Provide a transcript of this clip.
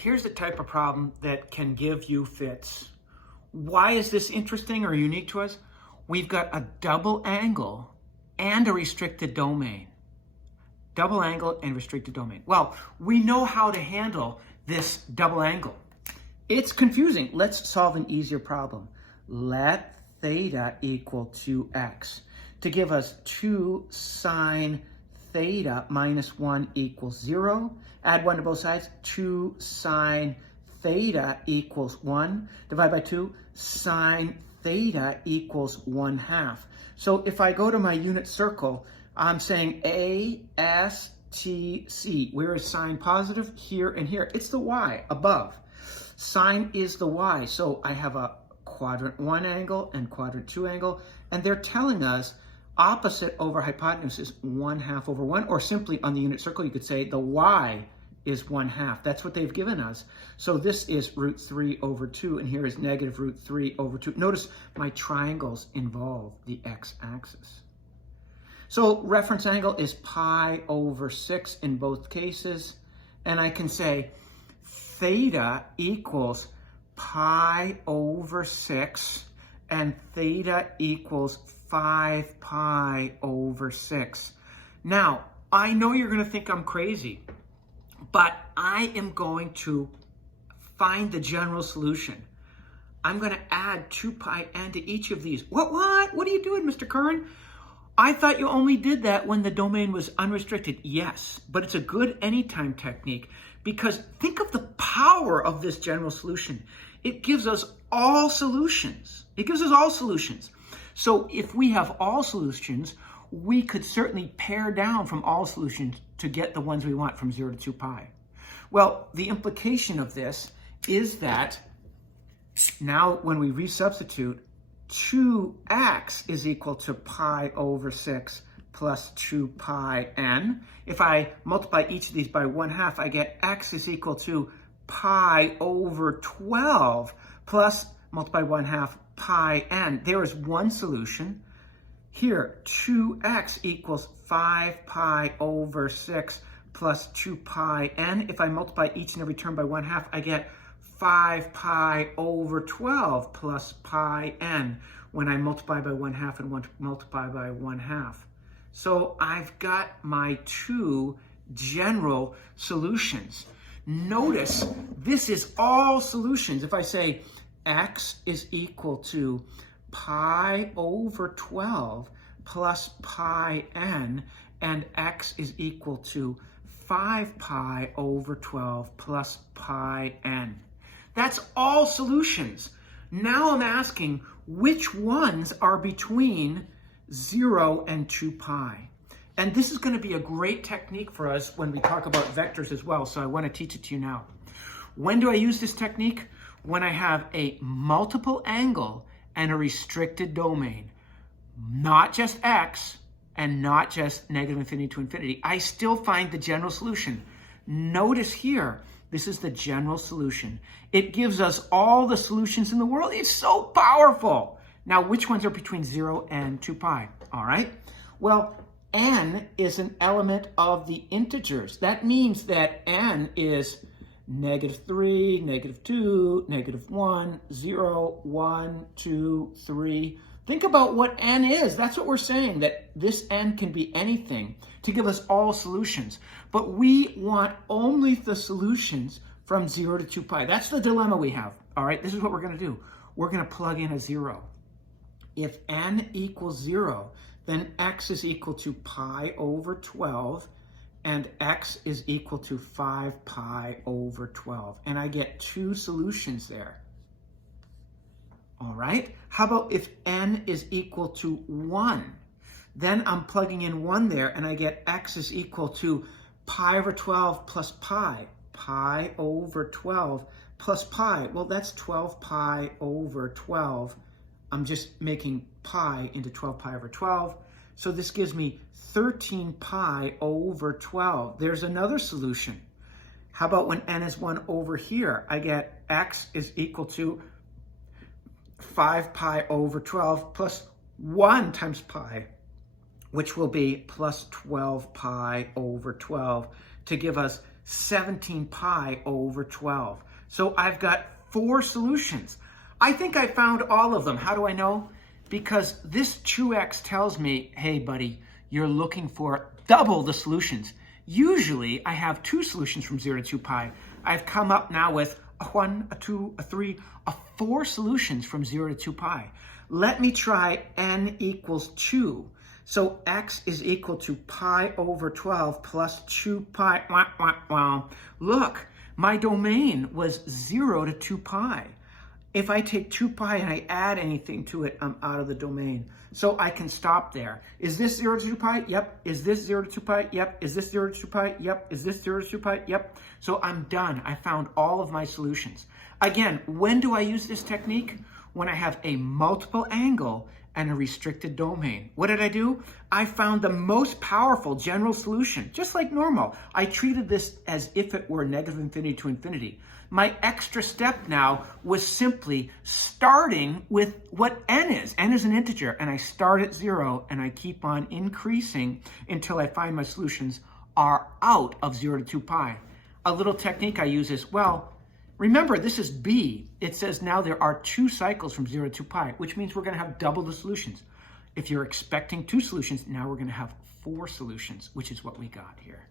Here's the type of problem that can give you fits. Why is this interesting or unique to us? We've got a double angle and a restricted domain. Double angle and restricted domain. Well, we know how to handle this double angle. It's confusing. Let's solve an easier problem. Let theta equal 2x. To give us 2 sine theta minus 1 equals 0. Add 1 to both sides. 2 sine theta equals 1. Divide by 2. Sine theta equals 1/2. So if I go to my unit circle, I'm saying A, S, T, C. Where is sine positive? Here and here. It's the y above. Sine is the y. So I have a quadrant 1 angle and quadrant 2 angle. And they're telling us opposite over hypotenuse is 1/2 over 1. Or simply on the unit circle, you could say the y is 1/2. That's what they've given us. So this is root 3 over 2. And here is negative root 3 over 2. Notice my triangles involve the x-axis. So reference angle is pi over 6 in both cases. And I can say theta equals pi over 6 and theta equals 5 pi over 6. Now, I know you're going to think I'm crazy, but I am going to find the general solution. I'm going to add 2 pi n to each of these. What are you doing, Mr. Curran? I thought you only did that when the domain was unrestricted. Yes, but it's a good anytime technique because think of the power of this general solution. It gives us all solutions. It gives us all solutions. So if we have all solutions, we could certainly pare down from all solutions to get the ones we want from 0 to 2 pi. Well, the implication of this is that now when we resubstitute, 2x is equal to pi over 6 plus 2 pi n. If I multiply each of these by 1/2, I get x is equal to pi over 12 plus multiply 1/2 pi n. There is one solution. Here, 2x equals 5 pi over 6 plus 2 pi n. If I multiply each and every term by 1/2, I get 5 pi over 12 plus pi n when I multiply by 1/2 and multiply by 1/2. So I've got my 2 general solutions. Notice this is all solutions. If I say x is equal to pi over 12 plus pi n and x is equal to 5 pi over 12 plus pi n. That's all solutions. Now I'm asking which ones are between 0 and 2 pi. And this is going to be a great technique for us when we talk about vectors as well. So I want to teach it to you now. When do I use this technique? When I have a multiple angle and a restricted domain. Not just x and not just negative infinity to infinity. I still find the general solution. Notice here, this is the general solution. It gives us all the solutions in the world. It's so powerful. Now, which ones are between 0 and 2 pi? All right. Well, n is an element of the integers. That means that n is -3, -2, -1, 0, 1, 2, 3. Think about what n is. That's what we're saying, that this n can be anything to give us all solutions. But we want only the solutions from 0 to 2 pi. That's the dilemma we have. All right, this is what we're going to do. We're going to plug in a 0. If n equals 0, then x is equal to pi over 12, and x is equal to 5 pi over 12. And I get 2 solutions there. All right, how about if n is equal to 1? Then I'm plugging in 1 there, and I get x is equal to pi over 12 plus pi. Pi over 12 plus pi. Well, that's 12 pi over 12. I'm just making pi into 12 pi over 12. So this gives me 13 pi over 12. There's another solution. How about when n is 1 over here? I get x is equal to 5 pi over 12 plus 1 times pi, which will be plus 12 pi over 12 to give us 17 pi over 12. So I've got 4 solutions. I think I found all of them. How do I know? Because this 2x tells me, hey buddy, you're looking for double the solutions. Usually I have 2 solutions from 0 to 2 pi. I've come up now with a 1, a 2, a 3, a 4 solutions from 0 to 2 pi. Let me try n equals 2. So x is equal to pi over 12 plus 2 pi. Look, my domain was 0 to 2 pi. If I take 2 pi and I add anything to it, I'm out of the domain. So I can stop there. Is this 0 to 2 pi? Yep. Is this 0 to 2 pi? Yep. Is this 0 to 2 pi? Yep. Is this 0 to 2 pi? Yep. So I'm done. I found all of my solutions. Again, when do I use this technique? When I have a multiple angle and a restricted domain. What did I do? I found the most powerful general solution, just like normal. I treated this as if it were negative infinity to infinity. My extra step now was simply starting with what n is. N is an integer, and I start at 0, and I keep on increasing until I find my solutions are out of 0 to 2 pi. A little technique I use is, well, remember, this is B. It says now there are 2 cycles from 0 to 2 pi, which means we're going to have double the solutions. If you're expecting 2 solutions, now we're going to have 4 solutions, which is what we got here.